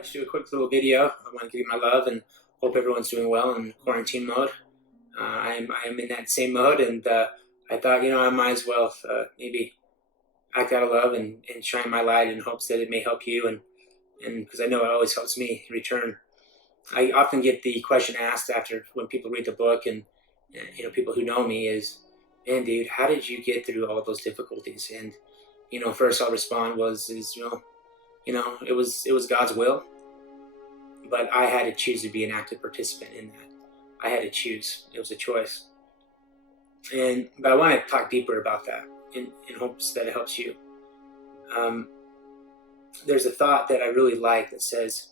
I just do a quick little video. I want to give you my love and hope everyone's doing well in quarantine mode. I'm in that same mode, and I thought, I might as well maybe act out of love and shine my light in hopes that it may help you, and because I know it always helps me in return. I often get the question asked after when people read the book, and people who know me is, man, dude, how did you get through all those difficulties? And first I'll respond it was God's will, but I had to choose to be an active participant in that. I had to choose. It was a choice. But I want to talk deeper about that in hopes that it helps you. There's a thought that I really like that says,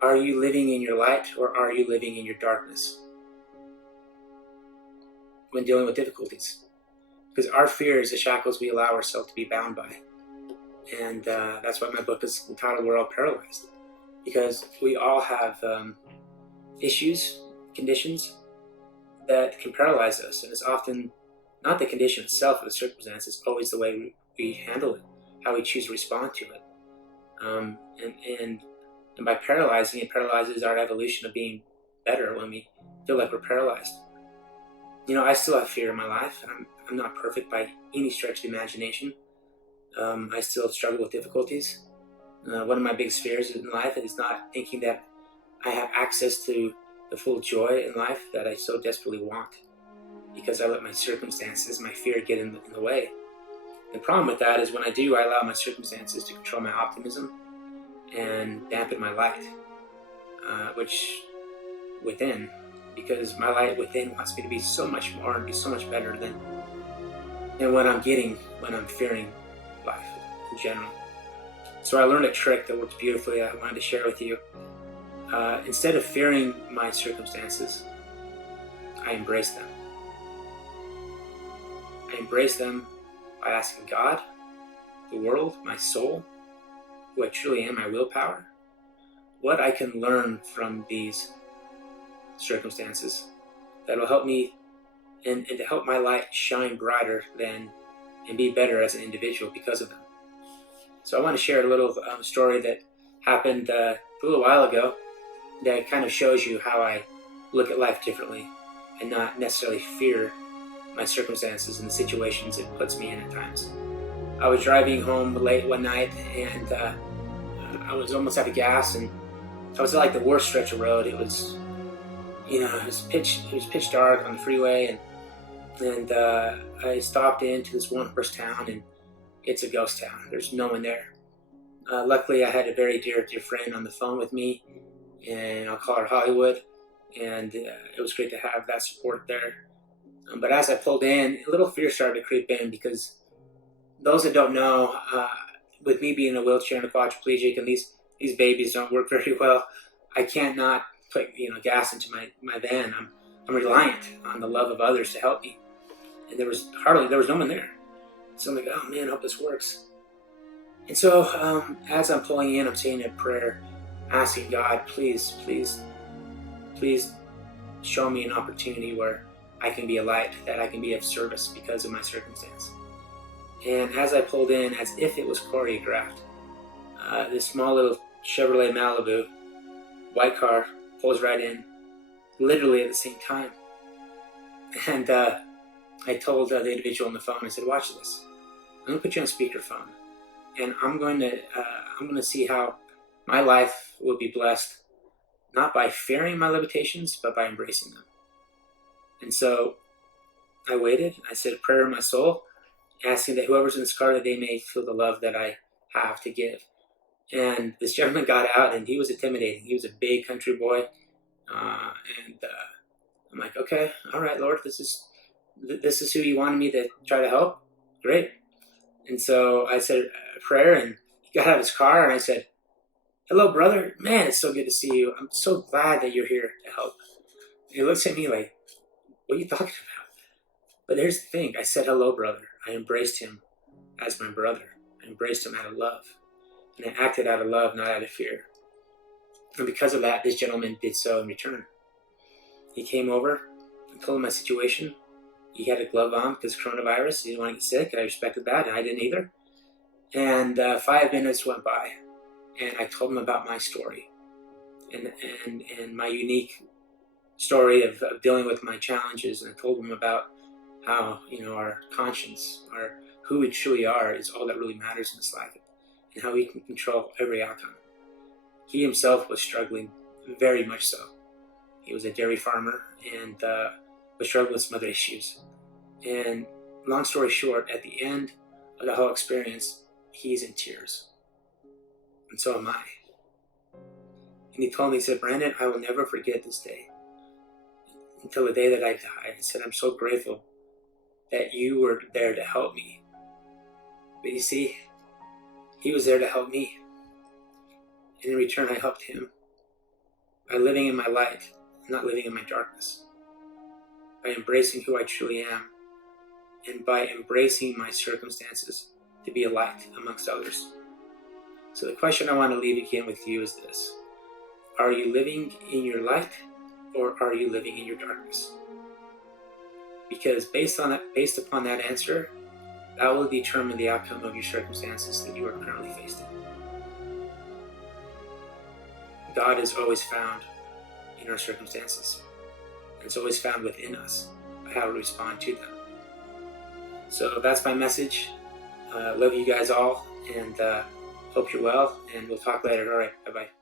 are you living in your light or are you living in your darkness when dealing with difficulties? Because our fear is the shackles we allow ourselves to be bound by. And that's why my book is entitled We're All Paralyzed. Because we all have issues, conditions that can paralyze us. And it's often not the condition itself or the circumstance, it's always the way we handle it, how we choose to respond to it. And by paralyzing, it paralyzes our evolution of being better when we feel like we're paralyzed. I still have fear in my life. I'm not perfect by any stretch of the imagination. I still struggle with difficulties. One of my biggest fears in life is not thinking that I have access to the full joy in life that I so desperately want, because I let my circumstances, my fear get in the way. The problem with that is when I do, I allow my circumstances to control my optimism and dampen my light, which within, because my light within wants me to be so much more and be so much better than what I'm getting when I'm fearing life in general. So I learned a trick that works beautifully I wanted to share with you. Instead of fearing my circumstances, I embrace them. I embrace them by asking God, the world, my soul, who I truly am, my willpower, what I can learn from these circumstances that will help me and to help my light shine brighter and be better as an individual because of them. So I want to share a little story that happened a little while ago that kind of shows you how I look at life differently and not necessarily fear my circumstances and the situations it puts me in at times. I was driving home late one night, and I was almost out of gas, and I was at like the worst stretch of road. It was, it was pitch dark on the freeway, and I stopped into this one-horse town, and it's a ghost town. There's no one there. Luckily, I had a very dear friend on the phone with me, and I'll call her Hollywood, and it was great to have that support there. But as I pulled in, a little fear started to creep in, because those that don't know, with me being in a wheelchair and a quadriplegic, and these babies don't work very well, I can't not put gas into my van. I'm reliant on the love of others to help me, and there was no one there. So I'm like, oh man, I hope this works. And so as I'm pulling in, I'm saying a prayer, asking God, please, please, please show me an opportunity where I can be a light, that I can be of service because of my circumstance. And as I pulled in, as if it was choreographed, this small little Chevrolet Malibu, white car, pulls right in, literally at the same time. And I told the individual on the phone, I said, watch this. I'm going to put you on speakerphone, and I'm going to see how my life will be blessed, not by fearing my limitations, but by embracing them. And so I waited. I said a prayer in my soul, asking that whoever's in this car, that they may feel the love that I have to give. And this gentleman got out, and he was intimidating. He was a big country boy. And I'm like, okay, all right, Lord, this is who you wanted me to try to help? Great. And so I said a prayer, and he got out of his car, and I said, hello, brother. Man, it's so good to see you. I'm so glad that you're here to help. And he looks at me like, what are you talking about? But here's the thing. I said, hello, brother. I embraced him as my brother. I embraced him out of love. And I acted out of love, not out of fear. And because of that, this gentleman did so in return. He came over and told him my situation. He had a glove on because of coronavirus. He didn't want to get sick, and I respected that, and I didn't either. And 5 minutes went by, and I told him about my story and my unique story of dealing with my challenges. And I told him about how, our conscience, our who we truly are, is all that really matters in this life, and how we can control every outcome. He himself was struggling very much so. He was a dairy farmer and was struggling with some other issues. And long story short, at the end of the whole experience, he's in tears. And so am I. And he told me, he said, "Brandon, I will never forget this day until the day that I die." He said, "I'm so grateful that you were there to help me." But you see, he was there to help me. And in return, I helped him by living in my light, not living in my darkness, by embracing who I truly am, and by embracing my circumstances to be a light amongst others. So the question I want to leave again with you is this: are you living in your light, or are you living in your darkness? Because based upon that answer, that will determine the outcome of your circumstances that you are currently faced in. God is always found in our circumstances. And it's always found within us, how we respond to them. So that's my message. Love you guys all, and hope you're well, and we'll talk later. All right, bye-bye.